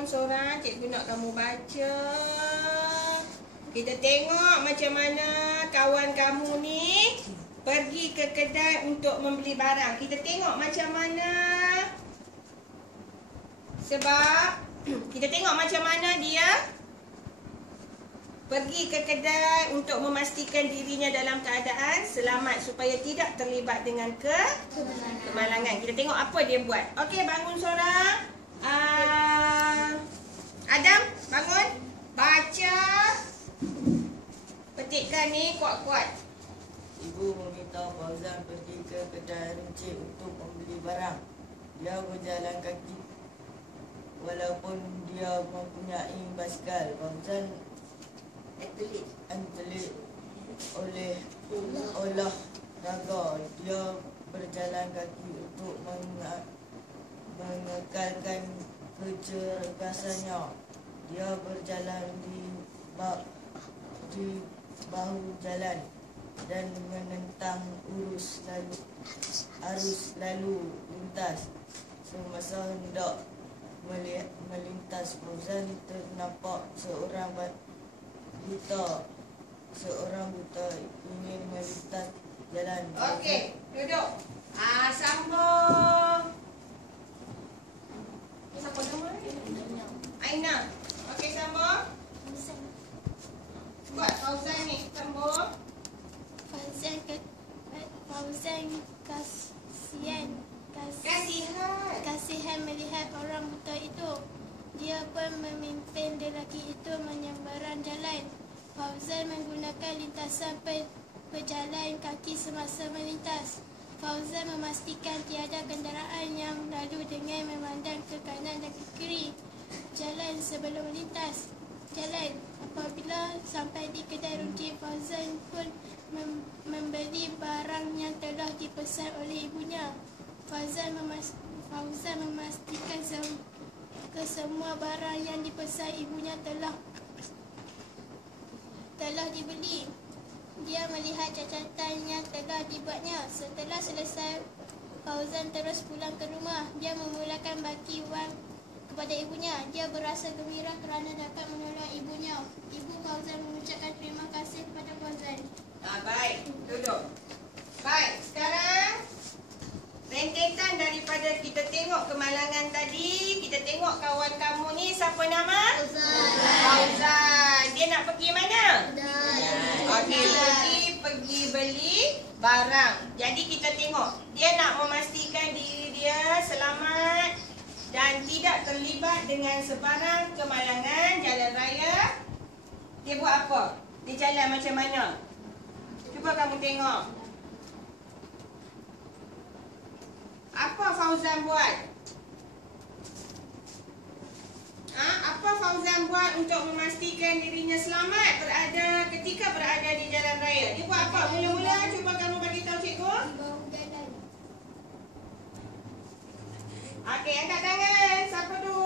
bangun seorang, cikgu nak kamu baca. Kita tengok macam mana kawan kamu ni pergi ke kedai untuk membeli barang. Kita tengok macam mana. Sebab kita tengok macam mana dia pergi ke kedai untuk memastikan dirinya dalam keadaan selamat supaya tidak terlibat dengan kemalangan. Kita tengok apa dia buat. Okey, bangun seorang. Adam, bangun. Baca. Petikkan ni kuat-kuat. Ibu meminta Fauzan pergi ke kedai runcit untuk membeli barang. Dia berjalan kaki. Walaupun dia mempunyai basikal, Fauzan atlet oleh olahraga. Dia berjalan kaki untuk mengekalkan kecergasannya. Dia berjalan di bahu jalan dan menentang arus lalu lintas. Semasa hendak melintas, Fauzan ternampak seorang buta ingin melintas jalan. Okey, duduk. Sambung. Siapa nama ni? Aina. Okey, sambung. Buat Fauzan ni, sambung. Fauzan kasihan melihat orang buta itu. Dia pun memimpin lelaki itu menyembarang jalan. Fauzan menggunakan lintasan pejalan kaki semasa melintas. Fauzan memastikan tiada kenderaan yang lalu dengan memandang ke kanan dan ke kiri jalan sebelum melintas jalan. Apabila sampai di kedai runcit, Fauzan pun membeli barang yang telah dipesan oleh ibunya. Fauzan memastikan semua barang yang dipesan ibunya telah dibeli. Dia melihat catatan yang telah dibuatnya. Setelah selesai, Fauzan terus pulang ke rumah. Dia memulakan bagi wang kepada ibunya. Dia berasa gembira kerana dapat menolong ibunya. Ibu Fauzan mengucapkan terima kasih kepada Fauzan. Baik, duduk. Baik, sekarang rentetan daripada kita tengok kemalangan tadi. Kita tengok kawan kamu ni siapa nama? Fauzan. Dia nak pergi mana? Okey, pergi beli barang. Jadi kita tengok dia nak memastikan diri dia selamat dan tidak terlibat dengan sebarang kemalangan jalan raya. Dia buat apa? Dia jalan macam mana? Cuba kamu tengok. Apa Fauzan buat? Apa Fauzan buat untuk memastikan dirinya selamat ketika berada di jalan raya? Dia buat apa? Mula-mula cuba kamu bagi tahu cikgu. Okey, angkat tangan. Siapa tu?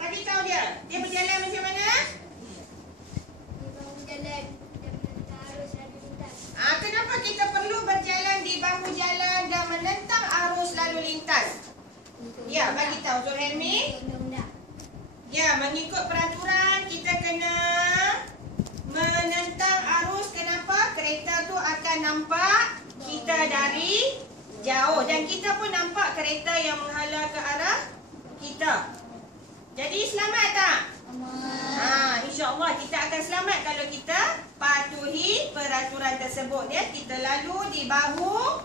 Bagi tahu dia. Dia berjalan macam mana? Kenapa kita perlu berjalan di bahu jalan dan menentang arus lalu lintas? Ya, bagi tahu Zulhelmi. Ya, mengikut peraturan kita kena menentang arus. Kenapa? Kereta tu akan nampak kita dari jauh dan kita pun nampak kereta yang menghala ke arah kita. Jadi selamat tak? InsyaAllah kita akan selamat kalau kita patuhi peraturan tersebut ya. Kita lalu di bahu,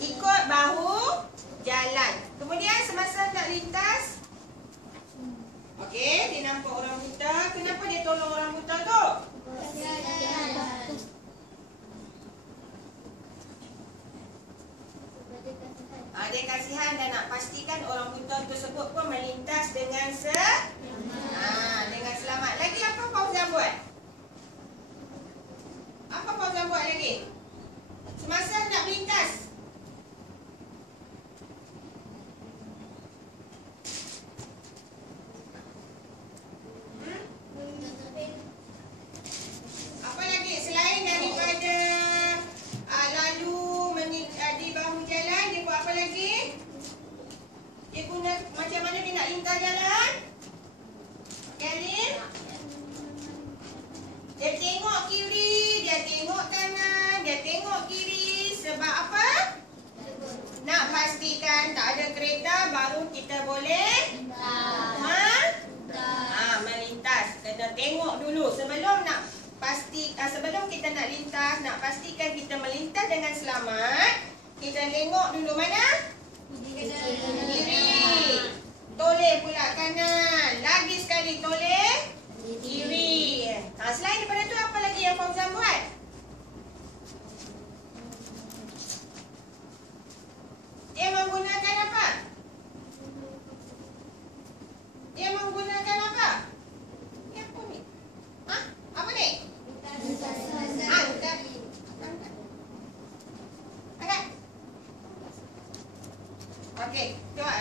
ikut bahu jalan. Kemudian semasa nak lintas, okey, dia nampak orang buta. Kenapa dia tolong orang buta tu? Dia kasihan dan nak pastikan orang buta tersebut pun melintas dengan dengan selamat. Lagi apa Fauzan buat? Apa Fauzan buat lagi? Semasa nak melintas. Dia tengok kiri, dia tengok kanan, dia tengok kiri. Sebab apa? Nak pastikan tak ada kereta baru kita boleh melintas. Kena tengok dulu sebelum kita nak lintas, nak pastikan kita melintas dengan selamat. Kita tengok dulu mana? Kiri. Toleh pula kanan. Lagi sekali toleh kiri. Selain daripada tu apa lagi yang Fauzan buat? Dia menggunakan apa? Dia menggunakan apa? Ni apa ni? Apa ni? Angkat. Angkat. Okey, cuba.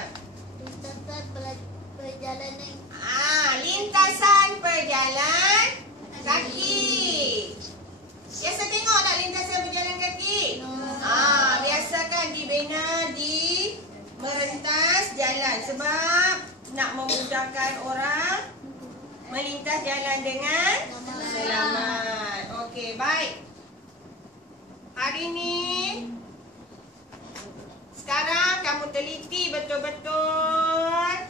Lintasan perjalanan. Lintasan perjalan kaki. Biasa tengok tak lintasan berjalan kaki? Biasakan dibina di merentas jalan sebab nak memudahkan orang melintas jalan dengan selamat. Okey, baik. Hari ni sekarang kamu teliti betul-betul.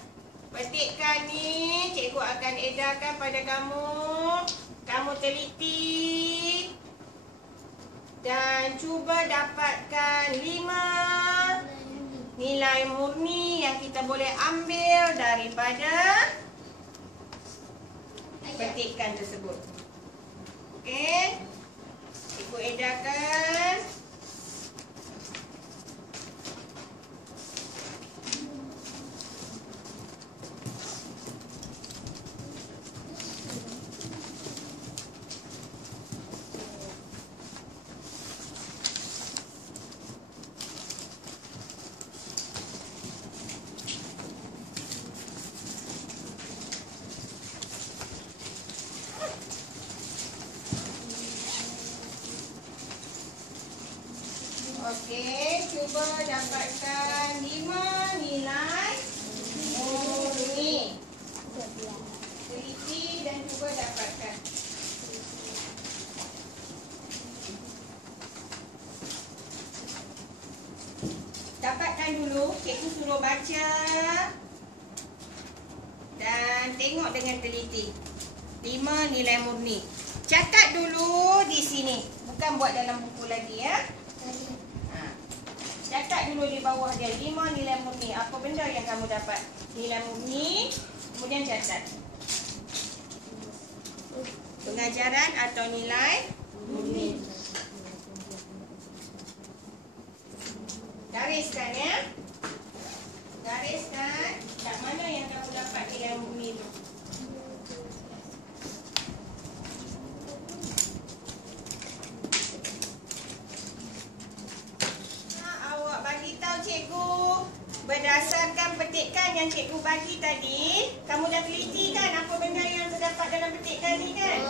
Petikkan ni cikgu akan edarkan pada kamu. Kamu teliti dan cuba dapatkan 5 nilai murni yang kita boleh ambil daripada petikan tersebut. Okey. Cikgu edarkan. Okey, cuba dapatkan 5 nilai murni. Teliti dan cuba dapatkan. Dapatkan dulu, cikgu suruh baca dan tengok dengan teliti. 5 nilai murni. Catat dulu di sini, bukan buat dalam buku lagi ya. Catat dulu di bawah dia 5 nilai murni. Apa benda yang kamu dapat? Nilai murni, kemudian catat. Pengajaran atau nilai murni. Gariskan ya. Gariskan kat mana yang kamu dapat nilai murni tu. Berdasarkan petikan yang cikgu bagi tadi, kamu dah teliti kan apa benda yang terdapat dalam petikan ni kan?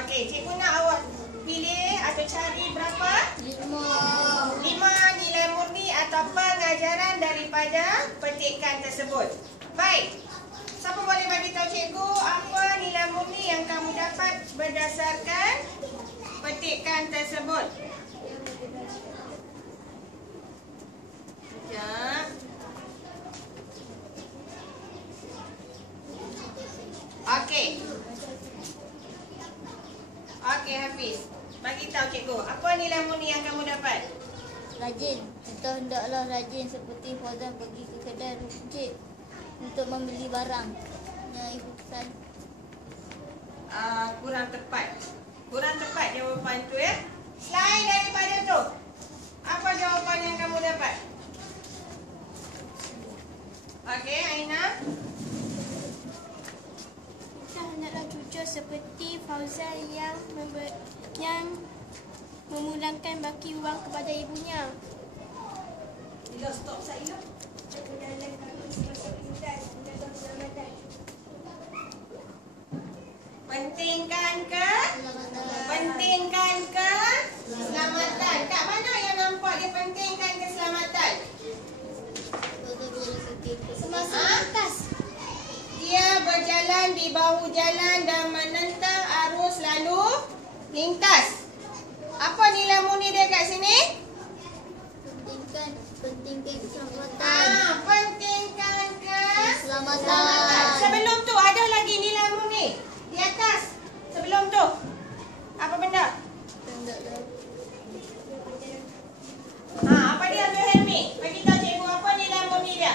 Okey, cikgu nak awak pilih atau cari berapa? 5 nilai murni atau pengajaran daripada petikan tersebut. Baik. Siapa boleh bagi tahu cikgu apa nilai murni yang kamu dapat berdasarkan petikan tersebut? Sekejap. Okey. Okey Hafiz. Bagi tahu cikgu, apa nilai murni yang kamu dapat? Rajin. Kita hendaklah rajin seperti Fauzan pergi ke kedai runcit untuk membeli barang. Ya, ibu pesan. Kurang tepat. Kurang tepat jawapan tu ya. Selain daripada tu, apa jawapan yang kamu dapat? Okey, Aina. Kita hendaklah jujur seperti Fauzan yang memulangkan baki wang kepada ibunya. Bila stop saya. Pentingkan keselamatan. Kat mana yang nampak dia pentingkan keselamatan? Semasa lintas. Dia berjalan di bahu jalan dan menentang arus lalu lintas. Apa nilai murni dia kat sini? Pentingkan keselamatan. Pentingkan Keselamatan. keselamatan. Sebelum tu ada lagi nilai murni di atas. Sebelum tu apa benda? Apa dia Abdul Helmi? Bagi tahu cikgu apa nilai murni dia.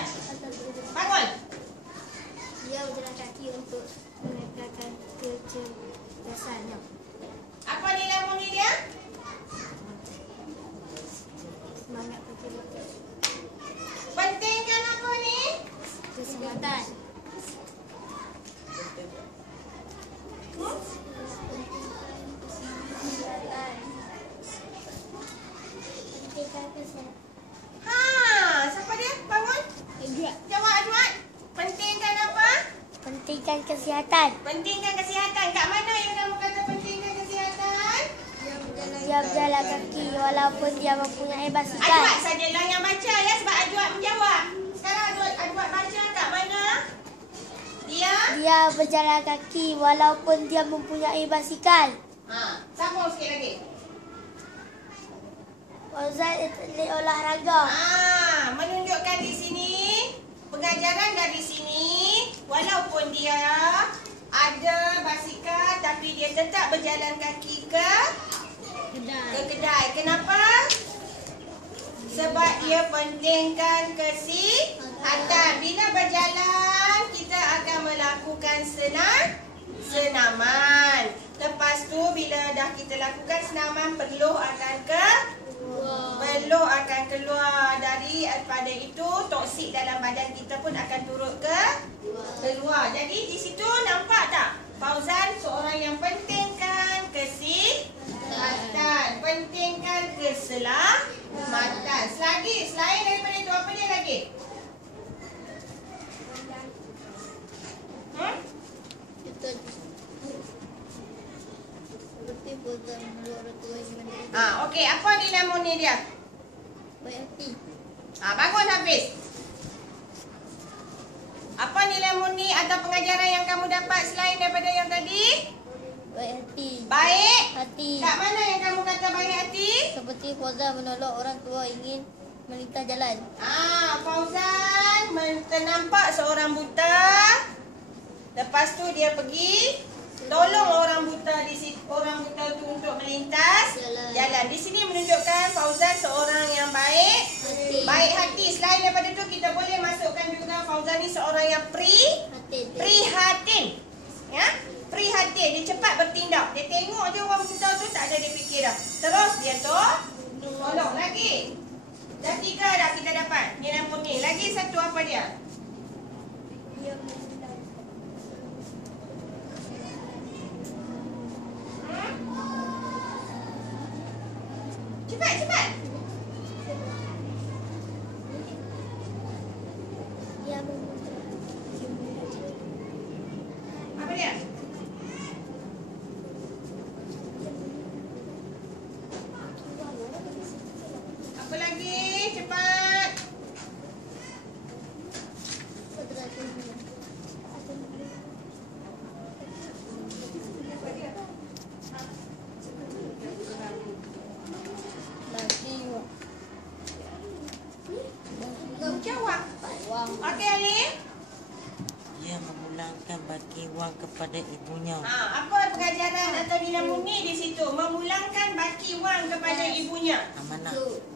Bangun. Dia berjalan kaki untuk menegakkan kecerdasannya. Apa nilai murni dia? Semangat betul-betul. Pentingkan apa ni? Keselamatan. Pentingkan kesehatan. Siapa dia? Bangun. Jawab Adwat. Pentingkan apa? Pentingkan kesihatan. Pentingkan kesihatan. Kat mana yang kamu kata pentingkan kesihatan? Dia berjalan kaki walaupun dia mempunyai basikal. Adwat sajalah yang baca ya sebab Adwat menjawab. Sekarang Adwat baca kat mana? Dia berjalan kaki walaupun dia mempunyai basikal. Sambung sikit lagi. Fauzan atlet olahraga. Menunjukkan di sini pengajaran dari sini walaupun dia ada basikal tapi dia tetap berjalan kaki ke kedai. Kenapa? Sebab dia pentingkan kesihatan. Bila berjalan kita akan melakukan senaman. Lepas tu bila dah kita lakukan senaman peluh akan keluar daripada itu, toksik dalam badan kita pun akan turut keluar. Jadi di situ nampak tak? Fauzan seorang yang pentingkan kesihatan, pentingkan keselamatan. Selain daripada itu apa dia lagi? Seperti Fauzan menolak orang tua yang menderita. Okey, apa nilai murni dia? Baik hati. Bangun habis. Apa nilai murni atau pengajaran yang kamu dapat selain daripada yang tadi? Baik hati. Baik Hati. kat mana yang kamu kata baik hati? Seperti Fauzan menolak orang tua ingin melintas jalan. Fauzan ternampak seorang buta. Lepas tu dia pergi tolong orang buta di situ, orang buta tu untuk melintas jalan. Di sini menunjukkan Fauzan seorang yang baik hati. Selain daripada tu kita boleh masukkan juga Fauzan ni seorang yang prihatin. Ya? Prihatin, dia cepat bertindak. Dia tengok je orang buta tu tak ada dia fikir dah. Terus dia tolong lagi. Dah 3 dah kita dapat. Nilai murni. Lagi satu apa dia? Cepat. Apa dia? Apa lagi? Cepat. Jawab. Okey Ali. Dia memulangkan baki wang kepada ibunya. Apa pengajaran atau nilai murni di situ? Memulangkan baki wang kepada ibunya.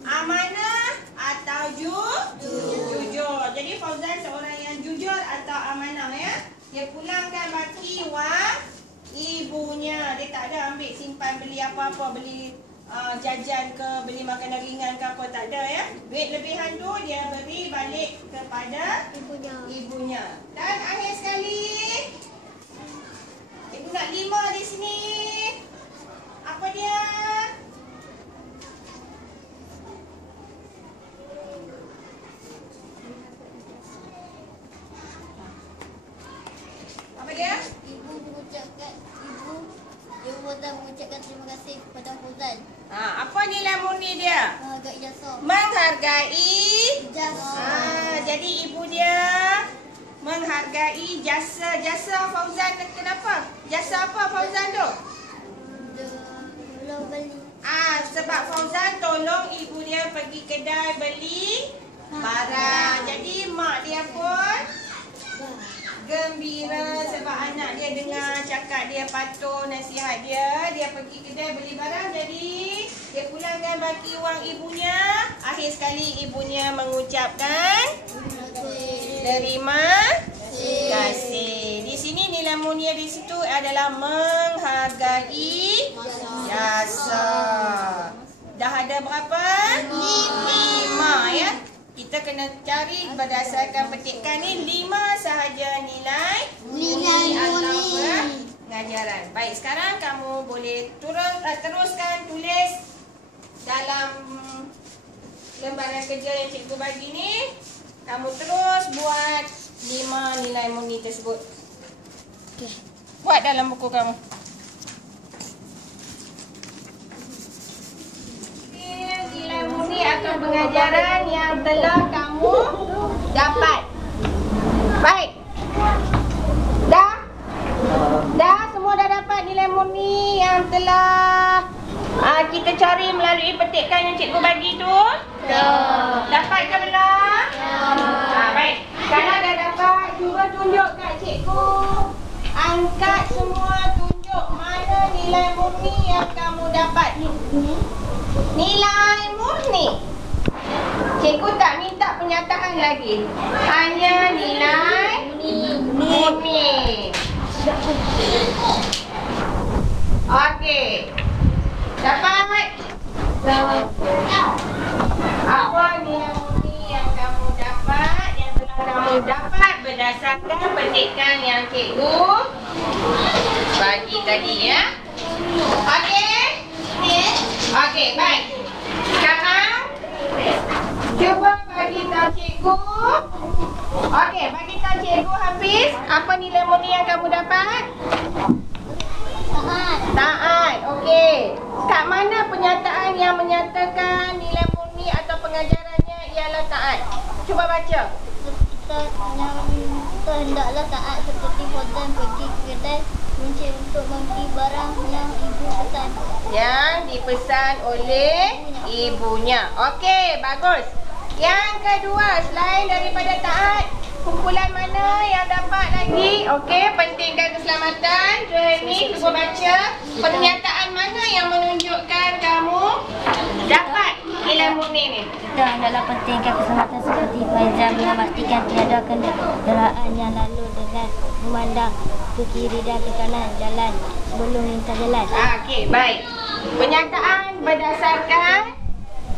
Amanah atau jujur. Jadi Fauzan seorang yang jujur atau amanah ya. Dia pulangkan baki wang ibunya. Dia tak ada ambil simpan beli apa-apa, beli jajan ke, beli makanan ringan ke apa, tak ada ya. Duit lebihan tu dia beri balik kepada ibunya. Dan akhir sekali, ibu nak 5 di sini. Apa dia? Apa dia? Ibu Fauzan mengucapkan terima kasih kepada Fauzan. Apa nilai murni dia? Menghargai jasa. Menghargai Jasa. jadi ibu dia menghargai jasa Fauzan. Kenapa? Jasa apa Fauzan tu? kedai beli barang. Jadi mak dia pun gembira sebab anak dia dengar cakap dia patuh nasihat dia. Dia pergi kedai beli barang, jadi dia pulangkan baki wang ibunya. Akhir sekali ibunya mengucapkan terima kasih. Di sini nilai mulia di situ adalah menghargai jasa. Dah ada berapa? 5 ya. Kita kena cari berdasarkan petikan ni 5 sahaja nilai atau pengajaran. Baik, sekarang kamu boleh teruskan tulis dalam lembaran kerja yang cikgu bagi ni. Kamu terus buat 5 nilai murni tersebut. Okey. Buat dalam buku kamu. Nilai murni atau pengajaran yang telah kamu dapat. Baik. Dah? Dah semua dah dapat nilai murni yang telah kita cari melalui petikan yang cikgu bagi tu? Dapat ke belum? Baik. Kalau dah dapat, cuba tunjuk kat cikgu. Angkat semua, tunjuk mana nilai murni yang kamu dapat. Nilai murni. Cikgu tak minta penyataan lagi. Hanya nilai murni. Okey. Dapat? Apa nilai murni yang kamu dapat, yang telah kamu dapat berdasarkan petikan yang cikgu bagi tadi ya? Okey? Okey, baik. Sekarang cuba bagi tahu cikgu. Okey, bagi tahu cikgu Hafiz, apa nilai murni yang kamu dapat? Taat. Okey. Kat mana pernyataan yang menyatakan nilai murni atau pengajarannya ialah taat? Cuba baca. Kita hendaklah taat seperti Fauzan pergi ke kedai kunci untuk membeli barang yang ibu pesan. Yang dipesan oleh ibunya. Okey, bagus. Yang kedua, selain daripada taat, kumpulan mana yang dapat lagi? Okey, pentingkan keselamatan. Johnny, cuba baca. Pernyataan mana yang menunjukkan kamu dapat nilai murni ni? Kita hendaklah pentingkan keselamatan seperti Faizal memastikan tiada kenderaan yang lalu dengan memandang ke kiri dan ke kanan jalan sebelum lintas jalan. Okey, baik. Pernyataan berdasarkan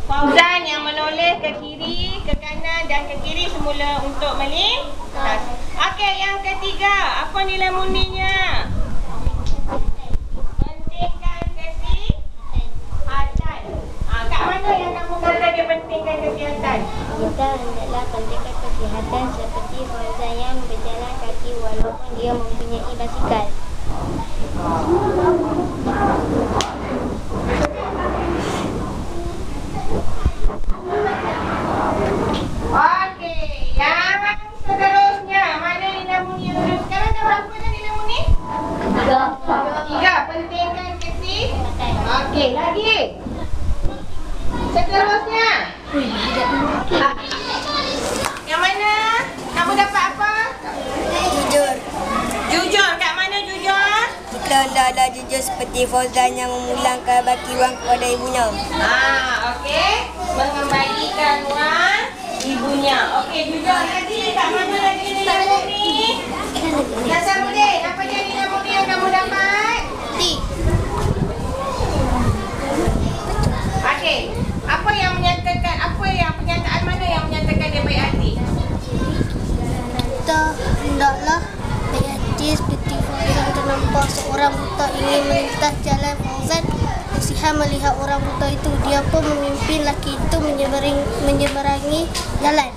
Fauzan yang menoleh ke kiri, ke kanan dan ke kiri semula untuk melintas. Okey, yang ketiga, apa nilai murninya? Pentingkan kesihatan. Kat mana yang kamu kata dia pentingkan kesihatan? Kita hendaklah pentingkan kesihatan seperti Fauzan yang berjalan kaki walaupun dia mempunyai basikal. Okey, yang seterusnya, mana nilai murni yang seterusnya? Sekarang dah berapa dah nilai murni? 3. Pentingkan kesihatan. Okey, lagi. Seterusnya. Yang mana? Kamu dapat apa? Jujur. Jujur. Kat mana jujur? Kita hendaklah jujur seperti Fauzan yang memulangkan baki wang kepada ibunya. Okey. Mengembalikan wang ibunya. Okey, jujur lagi. Kat mana lagi nilai murni? Nasaruddin, apa dia nilai murni yang kamu dapat? Okey. Apa yang menyatakan, pernyataan mana yang menyatakan dia baik hati? Kita hendaklah baik hati seperti Fauzan ternampak seorang buta ingin melintas jalan. Fauzan bersihat melihat orang buta itu. Dia pun memimpin laki itu menyeberangi jalan.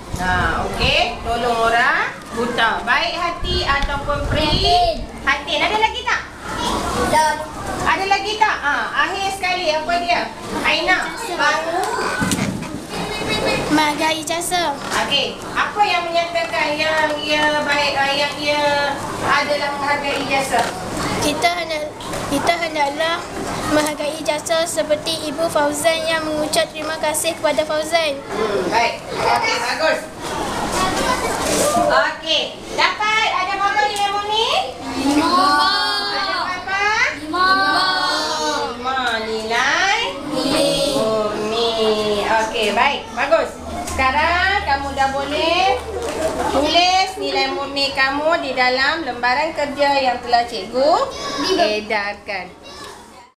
Okey. Tolong orang buta. Baik hati ataupun prihatin. Ada lagi tak? Ada lagi tak? Akhir sekali, apa dia? Aina, baru Menghargai jasa. okey. Apa yang menyatakan yang ia baik, yang ia adalah menghargai jasa? Kita Kita hendaklah menghargai jasa seperti Ibu Fauzan yang mengucap terima kasih kepada Fauzan. Baik. Okey, bagus. Okey. Dapat ada berapa nilai murni? 5. Ada berapa? 5 nilai murni. Okey, baik. Bagus. Sekarang kamu dah boleh tulis nilai murni kamu di dalam lembaran kerja yang telah cikgu edarkan.